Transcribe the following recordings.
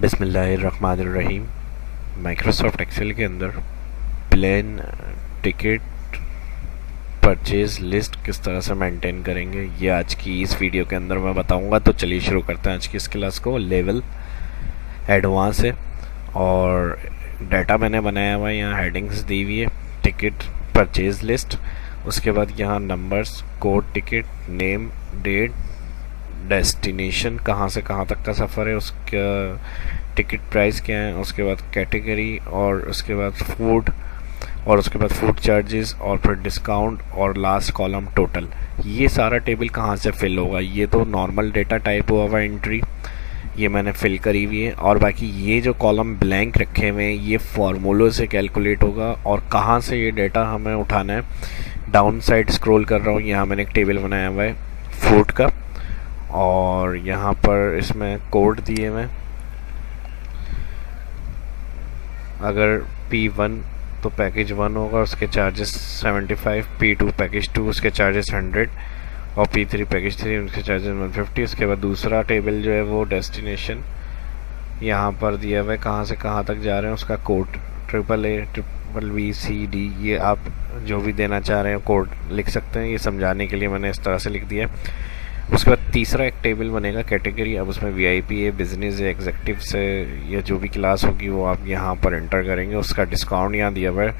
बिस्मिल्लाहिर्रहमानिर्रहीम। Microsoft Excel के अंदर प्लेन टिकट परचेज लिस्ट किस तरह से मेंटेन करेंगे ये आज की इस वीडियो के अंदर मैं बताऊंगा। तो चलिए शुरू करते हैं आज की इस क्लास को। लेवल एडवांस है और डाटा मैंने बनाया हुआ है, यहाँ हेडिंग्स दी हुई है टिकट परचेज लिस्ट। उसके बाद यहाँ numbers, code ticket, name, date, destination, कहाँ से कहाँ तक का सफ़र है, उसका टिकट प्राइस क्या है, उसके बाद कैटेगरी और उसके बाद फूड और उसके बाद फूड चार्जेस और फिर डिस्काउंट और लास्ट कॉलम टोटल। ये सारा टेबल कहाँ से फिल होगा? ये तो नॉर्मल डेटा टाइप हुआ हुआ एंट्री, ये मैंने फिल करी हुई है। और बाकी ये जो कॉलम ब्लैंक रखे हुए हैं ये फार्मूलों से कैलकुलेट होगा। और कहाँ से ये डेटा हमें उठाना है, डाउन साइड स्क्रॉल कर रहा हूँ, यहाँ मैंने एक टेबल बनाया हुआ है फूड का और यहाँ पर इसमें कोड दिए हुए। अगर P1 तो पैकेज 1 होगा, उसके चार्जेस 75, P2 पैकेज 2 उसके चार्जेस 100 और P3 पैकेज 3 उसके चार्जेस 150। उसके बाद दूसरा टेबल जो है वो डेस्टिनेशन यहाँ पर दिया हुआ है, कहाँ से कहाँ तक जा रहे हैं उसका कोड AAA ये आप जो भी देना चाह रहे हैं कोड लिख सकते हैं। ये समझाने के लिए मैंने इस तरह से लिख दिया है। उसके बाद तीसरा एक टेबल बनेगा कैटेगरी। अब उसमें वीआईपी है, बिजनेस है, एग्जेक्टिव से या जो भी क्लास होगी वो आप यहाँ पर एंटर करेंगे। उसका डिस्काउंट यहाँ दिया हुआ है,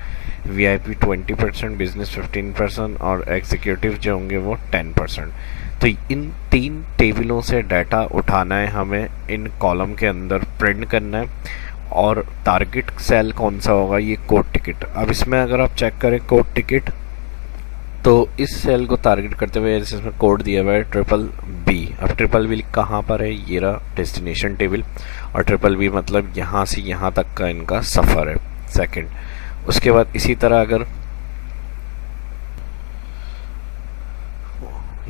वीआईपी 20%, बिजनेस 15% और एग्जीक्यूटिव जो होंगे वो 10%। तो इन तीन टेबलों से डाटा उठाना है हमें, इन कॉलम के अंदर प्रिंट करना है। और टारगेट सेल कौन सा होगा? ये कोड टिकट। अब इसमें अगर आप चेक करें कोड टिकट, तो इस सेल को टारगेट करते हुए जैसे इसमें कोड दिया हुआ है BBB। अब BBB कहाँ पर है? ये रहा डेस्टिनेशन टेबल। और BBB मतलब यहाँ से यहाँ तक का इनका सफ़र है, सेकंड। उसके बाद इसी तरह अगर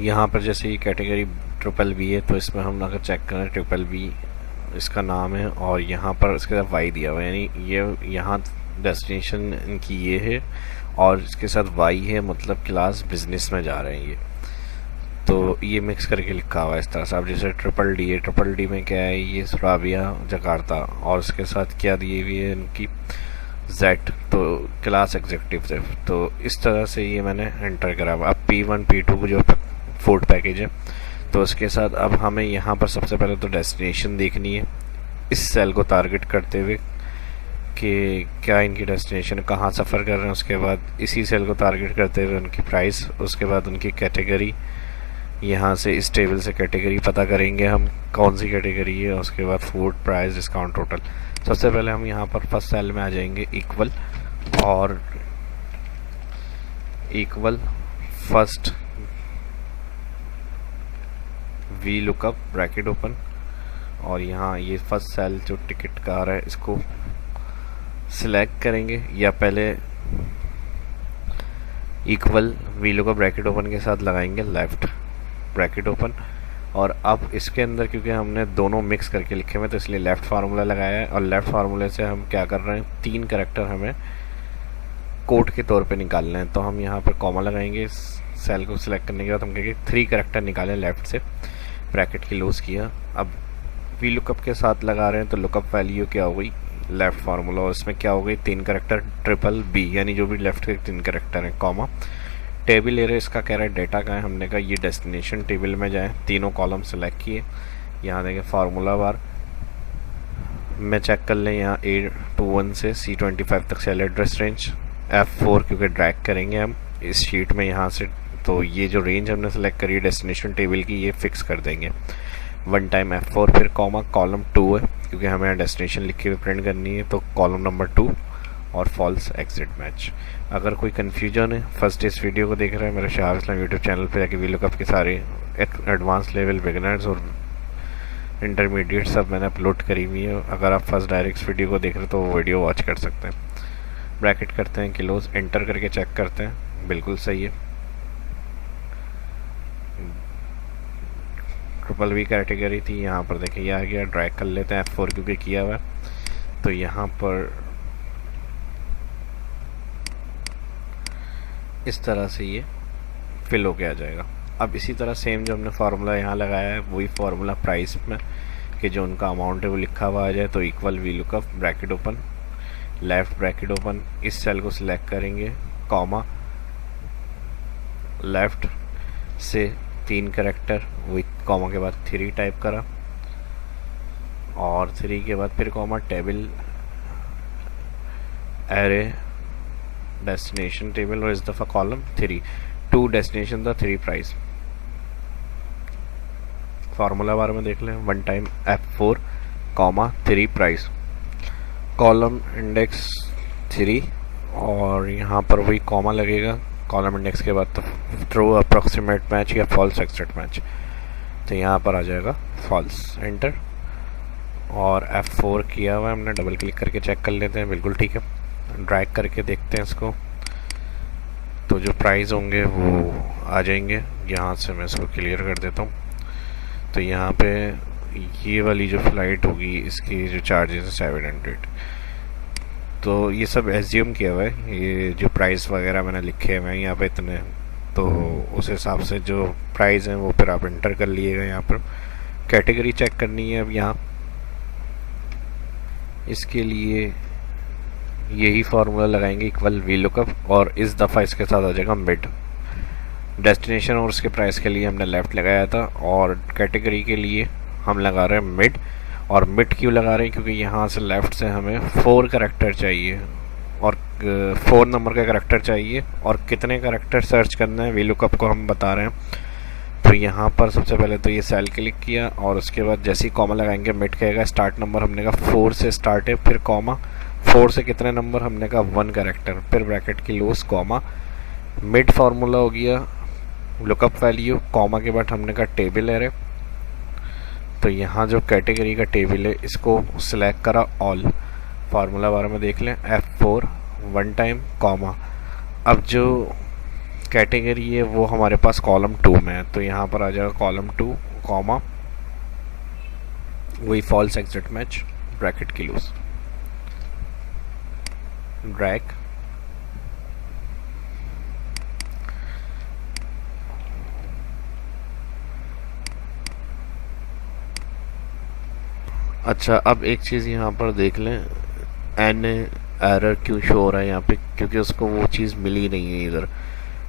यहाँ पर जैसे ये कैटेगरी BBB है तो इसमें हम अगर चेक करें BBB इसका नाम है और यहाँ पर इसके साथ वाई दिया हुआ है, यानी ये यहाँ डेस्टिनेशन इनकी ये है और इसके साथ वाई है, मतलब क्लास बिजनेस में जा रहे हैं ये। तो ये मिक्स करके लिखा हुआ है इस तरह से। अब जैसे DDD है, DDD में क्या है? ये सुराबिया जकार्ता और उसके साथ क्या दिए हुई है इनकी जेड, तो क्लास एग्जीक्यूटिव है। तो इस तरह से ये मैंने एंटर करा हुआ। अब P1 P2 जो फूड पैकेज है तो उसके साथ अब हमें यहाँ पर सबसे पहले तो डेस्टिनेशन देखनी है इस सेल को टारगेट करते हुए कि क्या इनकी डेस्टिनेशन है, कहाँ सफ़र कर रहे हैं। उसके बाद इसी सेल को टारगेट करते हुए उनकी प्राइस, उसके बाद उनकी कैटेगरी, यहाँ से इस टेबल से कैटेगरी पता करेंगे हम कौन सी कैटेगरी है। उसके बाद फूड, प्राइस, डिस्काउंट, टोटल। सबसे पहले हम यहाँ पर फर्स्ट सेल में आ जाएंगे इक्वल और equal first V lookup bracket open और यहाँ ये फर्स्ट सेल जो टिकट का आ रहा है इसको सिलेक्ट करेंगे या पहले equal V lookup bracket open के साथ लगाएंगे लेफ़्ट ब्रैकेट ओपन। और अब इसके अंदर क्योंकि हमने दोनों मिक्स करके लिखे हुए तो इसलिए लेफ़्ट फार्मूला लगाया है और लेफ़्ट फार्मूले से हम क्या कर रहे हैं, 3 कैरेक्टर हमें कोड के तौर पे निकालना है। तो हम यहाँ पर कॉमा लगाएंगे, सेल को सिलेक्ट करने के बाद हम कहेंगे 3 कैरेक्टर निकालें लेफ़्ट से, ब्रैकेट की लूज़ किया। अब वी लुकअप के साथ लगा रहे हैं तो लुकअप वैल्यू क्या हो गई, लेफ़्ट फार्मूला, और इसमें क्या हो गई 3 कैरेक्टर BBB, यानी जो भी लेफ़्ट के 3 कैरेक्टर हैं, कॉमा। टेबल एरिया इसका कह रहा है डेटा का है, हमने कहा ये डेस्टिनेशन टेबल में जाए, तीनों कॉलम सेलेक्ट किए। यहाँ देखें फार्मूला बार में चेक कर लें, यहाँ A21 से C25 तक सेल एड्रेस रेंज, F4 क्योंकि ड्रैग करेंगे हम इस शीट में यहाँ से, तो ये जो रेंज हमने सेलेक्ट करी है डेस्टिनेशन टेबल की ये फिक्स कर देंगे। 1 टाइम F4 फिर कॉमा, कॉलम 2 है क्योंकि हमें यहाँ डेस्टिनेशन लिखे हुए प्रिंट करनी है, तो कॉलम नंबर 2 और फॉल्स एग्जिट मैच। अगर कोई कन्फ्यूजन है फर्स्ट इस वीडियो को देख रहे हैं मेरे शहाब इस्लाम यूट्यूब चैनल पे जाके वी लुकअप के सारे एडवांस लेवल, बिगिनर्स और इंटरमीडिएट सब मैंने अपलोड करी हुई है। अगर आप फर्स्ट डायरेक्ट वीडियो को देख रहे हैं तो वो वीडियो वॉच कर सकते हैं। ब्रैकेट करते हैं, क्लोज, एंटर करके चेक करते हैं, बिल्कुल सही है। BBB कैटेगरी थी, यहाँ पर देखिए ये आ गया, ड्रैग कर लेते हैं F4 क्योंकि किया हुआ है, तो यहाँ पर इस तरह से ये फिल होके आ जाएगा। अब इसी तरह सेम जो हमने फार्मूला यहाँ लगाया है वही फार्मूला प्राइस में कि जो उनका अमाउंट है वो लिखा हुआ आ जाए, तो equal V lookup bracket open, left bracket open, इस सेल को सिलेक्ट करेंगे, कॉमा, लेफ्ट से 3 कैरेक्टर, वही कॉमा के बाद 3 टाइप करा, और 3 के बाद फिर comma, table array destination table, और इस दफ़ा कॉलम 3, 2 डेस्टिनेशन था, 3 प्राइस। फार्मूला बारे में देख लें, 1 time F4 comma 3 price, column index 3, और यहाँ पर वही कॉमा लगेगा कॉलम इंडेक्स के बाद, तो ट्रू अप्रॉक्सीमेट मैच या फॉल्स एक्सटेट मैच, तो यहाँ पर आ जाएगा फॉल्स, एंटर। और F4 किया हुआ है हमने, डबल क्लिक करके चेक कर लेते हैं, बिल्कुल ठीक है। ड्रैग करके देखते हैं इसको, तो जो प्राइस होंगे वो आ जाएंगे। यहाँ से मैं इसको क्लियर कर देता हूँ। तो यहाँ पे ये वाली जो फ़्लाइट होगी इसकी जो चार्जेस है 700, तो ये सब एज्यूम किया हुआ है, ये जो प्राइस वगैरह मैंने लिखे हुए हैं यहाँ पे इतने, तो उस हिसाब से जो प्राइस हैं वो फिर आप इंटर कर लिएगा। यहाँ पर कैटेगरी चेक करनी है अब यहाँ, इसके लिए यही फार्मूला लगाएंगे, इक्वल वी लुकअप, और इस दफ़ा इसके साथ आ जाएगा मिड। डेस्टिनेशन और उसके प्राइस के लिए हमने लेफ़्ट लगाया था, और कैटेगरी के लिए हम लगा रहे हैं मिड। और मिड क्यों लगा रहे हैं, क्योंकि यहाँ से लेफ़्ट से हमें 4 करैक्टर चाहिए, और 4 नंबर का करैक्टर चाहिए, और कितने करैक्टर सर्च करना है वी लुकअप को हम बता रहे हैं। तो यहाँ पर सबसे पहले तो ये सेल क्लिक किया, और उसके बाद जैसे ही कॉमा लगाएंगे मिड कहेगा स्टार्ट नंबर, हमने कहा 4 से स्टार्ट है, फिर कॉमा, 4 से कितने नंबर, हमने कहा 1 कैरेक्टर, फिर ब्रैकेट की क्लोज, कॉमा, मिड फार्मूला हो गया लुकअप वैल्यू, कॉमा के बाद हमने कहा टेबल एरे। तो यहाँ जो कैटेगरी का टेबल है इसको सिलेक्ट करा ऑल, फार्मूला बारे में देख लें, F4 1 टाइम कॉमा। अब जो कैटेगरी है वो हमारे पास कॉलम 2 में है, तो यहाँ पर आ जाएगा कॉलम 2 कॉमा, वही फॉल्स एक्सटेट मैच, ब्रैकेट की लूज, ड्रैग, अच्छा अब एक चीज़ यहाँ पर देख लें, एन एरर क्यों शो हो रहा है यहाँ पे, क्योंकि उसको वो चीज़ मिली नहीं है इधर,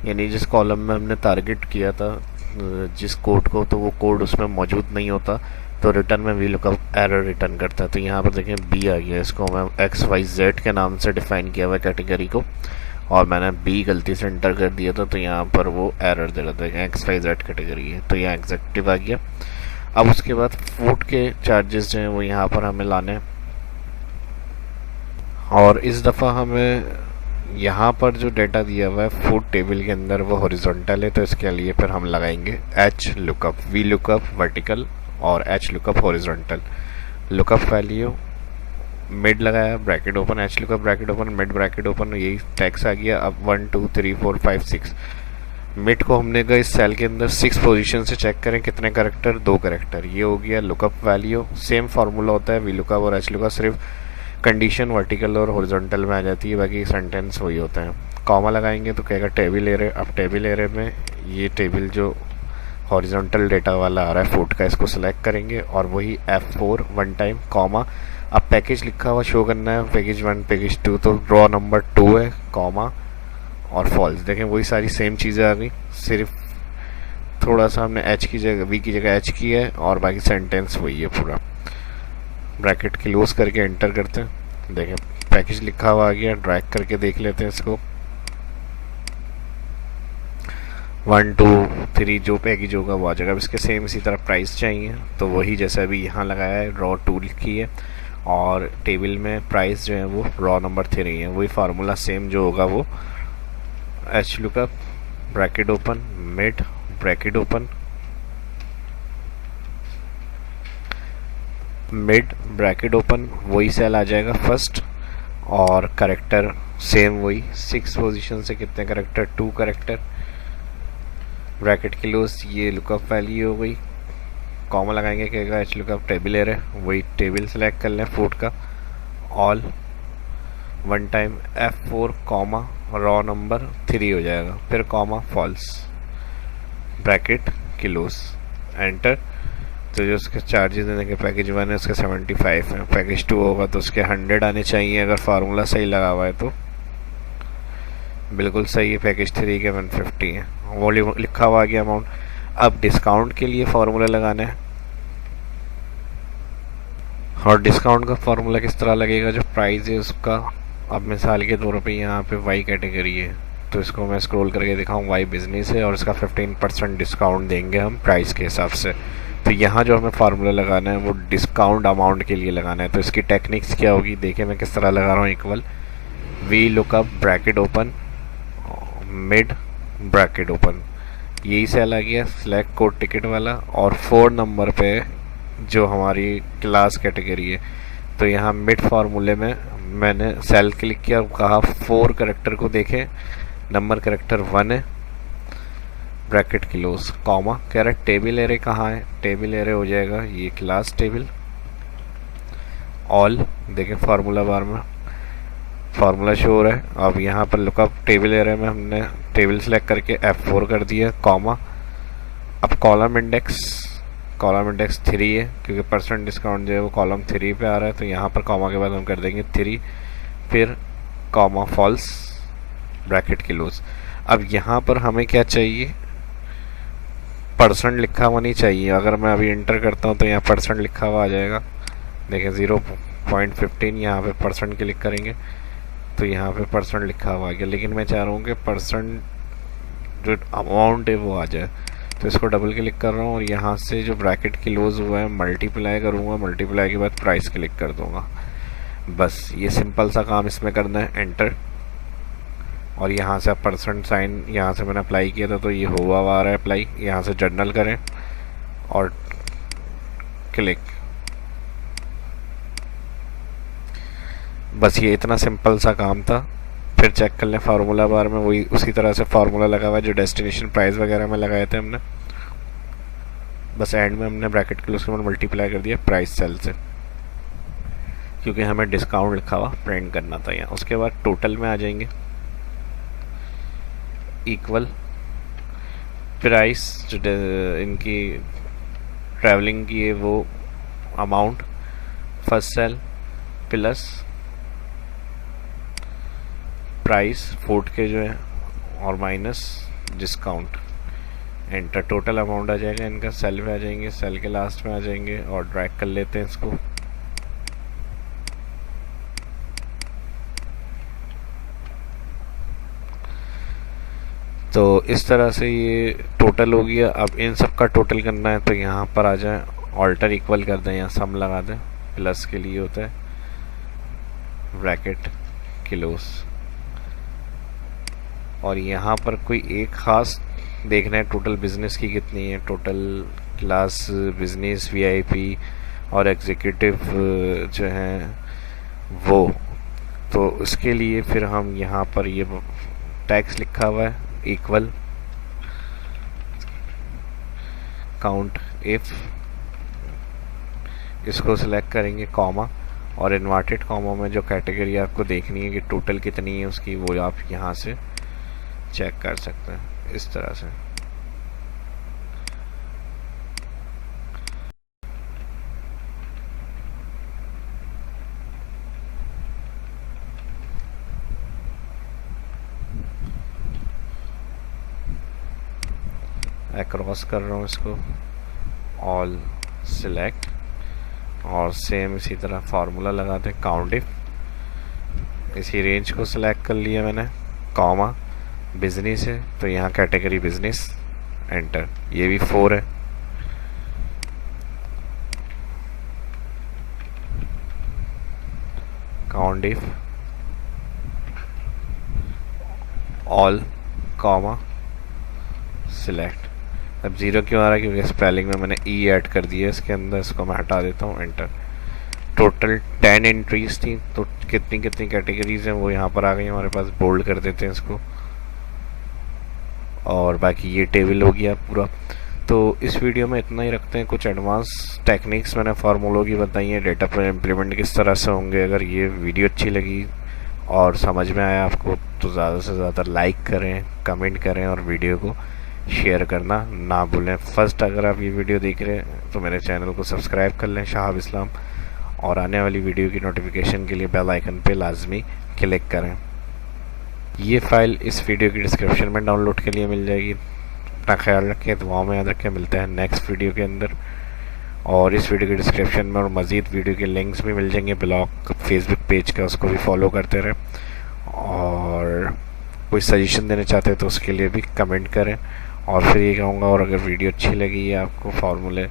यानी जिस कॉलम में हमने टारगेट किया था जिस कोड को, तो वो कोड उसमें मौजूद नहीं होता, तो रिटर्न में वी लुकअप एरर रिटर्न करता है। तो यहाँ पर देखें बी आ गया, इसको मैं XYZ के नाम से डिफ़ाइन किया हुआ है कैटेगरी को, और मैंने बी गलती से एंटर कर दिया था, तो यहाँ पर वो एरर दे रहा था, XYZ कैटेगरी है, तो यहाँ एग्जेक्टिव आ गया। अब उसके बाद फूड के चार्जेस जो हैं वो यहाँ पर हमें लाने हैं, और इस दफ़ा हमें यहाँ पर जो डेटा दिया हुआ है फूड टेबल के अंदर वो हॉरिजॉन्टल है, तो इसके लिए फिर हम लगाएंगे H lookup, V lookup vertical और H lookup horizontal. Lookup value mid लगाया, bracket open, H lookup bracket open, mid bracket open, यही टैक्स आ गया। अब 1 2 3 4 5 6 मिड को हमने कहा इस सेल के अंदर 6 पोजीशन से चेक करें कितने कैरेक्टर, 2 कैरेक्टर, ये हो गया लुकअप वैल्यू। सेम फार्मूला होता है वी लुकअप और H लुकअप, सिर्फ कंडीशन वर्टिकल और हॉरिजॉन्टल में आ जाती है, बाकी सेंटेंस वही होता है। कॉमा लगाएंगे तो कहेगा टेबल एरे। अब टेबल एरे में ये टेबल जो हॉरिजॉन्टल डेटा वाला आ रहा है फूड का, इसको सिलेक्ट करेंगे, और वही F4 1 टाइम कॉमा। अब पैकेज लिखा हुआ शो करना है, पैकेज 1 पैकेज 2, तो रॉ नंबर 2 है, कॉमा और फॉल्स। देखें वही सारी सेम चीज़ें आ गई, सिर्फ थोड़ा सा हमने H की जगह V की जगह H की है, और बाकी सेंटेंस वही है पूरा। ब्रैकेट क्लोज करके एंटर करते हैं, देखें पैकेज लिखा हुआ आ गया। ड्रैग करके देख लेते हैं इसको, 1 2 3 जो पैकेज होगा वो आ जाएगा। अब इसके सेम इसी तरह प्राइस चाहिए, तो वही जैसा अभी यहाँ लगाया है, रॉ 2 लिखी है, और टेबल में प्राइस जो है वो रॉ नंबर 3 है। वही फार्मूला सेम जो होगा वो H lookup bracket open, mid bracket open, mid bracket open, वही सेल आ जाएगा फर्स्ट, और करेक्टर सेम वही 6 पोजीशन से कितने करेक्टर, 2 करेक्टर, ब्रैकेट क्लोज, ये लुकअप वैल्यू हो गई। कॉमा लगाएंगे कहेगा H लुकअप टेबल एरे, वही टेबल सेलेक्ट कर लें फूड का, all 1 time F4 comma row number 3 हो जाएगा, फिर comma false, bracket close, enter. तो जो उसके चार्जेस देने के पैकेज 1 है उसके 75 है, पैकेज 2 होगा तो उसके 100 आने चाहिए अगर फार्मूला सही लगा हुआ है तो। बिल्कुल सही है, पैकेज 3 के 150 है, वो लिखा हुआ गया अमाउंट। अब डिस्काउंट के लिए फार्मूला लगाना है, और डिस्काउंट का फार्मूला किस तरह लगेगा, जो प्राइस है उसका। अब मिसाल के तौर पे यहाँ पे वाई कैटेगरी है, तो इसको मैं स्क्रॉल करके दिखाऊँ, वाई बिजनेस है और इसका 15% डिस्काउंट देंगे हम प्राइस के हिसाब से। तो यहाँ जो हमें फार्मूला लगाना है वो डिस्काउंट अमाउंट के लिए लगाना है। तो इसकी टेक्निक्स क्या होगी, देखिए मैं किस तरह लगा रहा हूँ। Equal V lookup bracket open mid bracket open, यही सेल आ गया सिलेक्ट कोड टिकट वाला, और 4 नंबर पे जो हमारी क्लास कैटेगरी है। तो यहाँ मिड फार्मूले में मैंने सेल क्लिक किया, कहा 4 करेक्टर को देखें, नंबर करेक्टर 1 है, ब्रैकेट क्लोज कॉमा, कह रहा है टेबल एरे कहाँ है, टेबल एरे हो जाएगा ये क्लास टेबल। ऑल देखें फार्मूला बार में फार्मूला शो हो रहा है। अब यहाँ पर लुकअप टेबल एरे में हमने टेबल सेलेक्ट करके F4 कर दिया कॉमा। अब कॉलम इंडेक्स 3 है, क्योंकि परसेंट डिस्काउंट जो है वो कॉलम 3 पे आ रहा है, तो यहाँ पर कॉमा के बाद हम कर देंगे 3, फिर कॉमा फॉल्स ब्रैकेट क्लोज। अब यहाँ पर हमें क्या चाहिए, परसेंट लिखा हुआ नहीं चाहिए। अगर मैं अभी इंटर करता हूँ तो यहाँ परसेंट लिखा हुआ आ जाएगा, देखें 0.15, यहाँ पे परसेंट क्लिक करेंगे तो यहाँ पे परसेंट लिखा हुआ आ गया। लेकिन मैं चाह रहा हूँ कि परसेंट जो अमाउंट है वो आ जाए, तो इसको डबल क्लिक कर रहा हूँ और यहाँ से जो ब्रैकेट क्लोज हुआ है मल्टीप्लाई करूँगा, मल्टीप्लाई के बाद प्राइस क्लिक कर दूँगा। बस ये सिंपल सा काम इसमें करना है, एंटर। और यहाँ से आप परसेंट साइन यहाँ से मैंने अप्लाई किया था तो ये हुआ आ रहा है अप्लाई, यहाँ से जर्नल करें और क्लिक। बस ये इतना सिंपल सा काम था। फिर चेक कर लें फार्मूला बार में वही उसी तरह से फार्मूला लगा हुआ है जो डेस्टिनेशन प्राइस वगैरह में लगाए थे हमने। बस एंड में हमने ब्रैकेट क्लोज के मल्टीप्लाई कर दिया प्राइस सेल से, क्योंकि हमें डिस्काउंट लिखा हुआ प्रिंट करना था यहाँ। उसके बाद टोटल में आ जाएंगे, इक्वल प्राइस जो इनकी ट्रैवलिंग की है वो amount first cell plus price food के जो है और minus discount, enter. Total amount आ जाएगा इनका, सेल पे आ जाएंगे, सेल के लास्ट में आ जाएंगे और ड्रैग कर लेते हैं इसको। तो इस तरह से ये टोटल हो गया। अब इन सब का टोटल करना है तो यहाँ पर आ जाए, ऑल्टर इक्वल कर दें, यहाँ सम लगा दें, प्लस के लिए होता है ब्रैकेट क्लोज। और यहाँ पर कोई एक ख़ास देखना है टोटल बिजनेस की कितनी है, टोटल क्लास बिजनेस वीआईपी और एग्जीक्यूटिव जो हैं वो। तो उसके लिए फिर हम यहाँ पर ये टैक्स लिखा हुआ है इक्वल काउंट इफ, इसको सिलेक्ट करेंगे कॉमा, और इन्वर्टेड कॉमा में जो कैटेगरी आपको देखनी है कि टोटल कितनी है उसकी, वो आप यहाँ से चेक कर सकते हैं इस तरह से। अक्रॉस कर रहा हूँ इसको, ऑल सिलेक्ट, और सेम इसी तरह फार्मूला लगाते हैं काउंट इफ। इसी रेंज को सिलेक्ट कर लिया मैंने, कॉमा बिजनेस है तो यहाँ कैटेगरी बिजनेस, एंटर। ये भी 4 है, count if all comma select. अब 0 क्यों आ रहा है, क्योंकि स्पेलिंग में मैंने ई ऐड कर दिया इसके अंदर, इसको मैं हटा देता हूँ, एंटर। टोटल 10 एंट्रीज थी, तो कितनी कितनी कैटेगरीज हैं वो यहाँ पर आ गई हमारे पास, बोल्ड कर देते हैं इसको। और बाकी ये टेबल हो गया पूरा। तो इस वीडियो में इतना ही रखते हैं। कुछ एडवांस टेक्निक्स मैंने फार्मूलों की बताई हैं, डेटा पर इम्प्लीमेंट किस तरह से होंगे। अगर ये वीडियो अच्छी लगी और समझ में आया आपको तो ज़्यादा से ज़्यादा लाइक करें, कमेंट करें और वीडियो को शेयर करना ना भूलें। फर्स्ट अगर आप ये वीडियो देख रहे हैं तो मेरे चैनल को सब्सक्राइब कर लें, शाहाब इस्लाम, और आने वाली वीडियो की नोटिफिकेशन के लिए बेल आइकन पे लाजमी क्लिक करें। ये फ़ाइल इस वीडियो की डिस्क्रिप्शन में डाउनलोड के लिए मिल जाएगी। अपना ख्याल रखें, दुआओं में याद रखें। मिलते हैं नेक्स्ट वीडियो के अंदर, और इस वीडियो के डिस्क्रिप्शन में और मज़ीद वीडियो के लिंक्स भी मिल जाएंगे ब्लॉग फेसबुक पेज का, उसको भी फॉलो करते रहें। और कोई सजेशन देना चाहते हैं तो उसके लिए भी कमेंट करें। और फिर ये कहूँगा, और अगर वीडियो अच्छी लगी है आपको, फार्मूले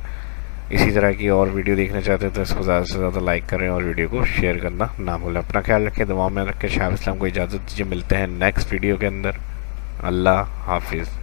इसी तरह की और वीडियो देखना चाहते हैं तो इसको ज़्यादा से ज़्यादा लाइक करें और वीडियो को शेयर करना ना भूलें। अपना ख्याल रखें, दुआ में रखें। शाहाब इस्लाम को इजाज़त दीजिए। मिलते हैं नेक्स्ट वीडियो के अंदर। अल्लाह हाफिज़।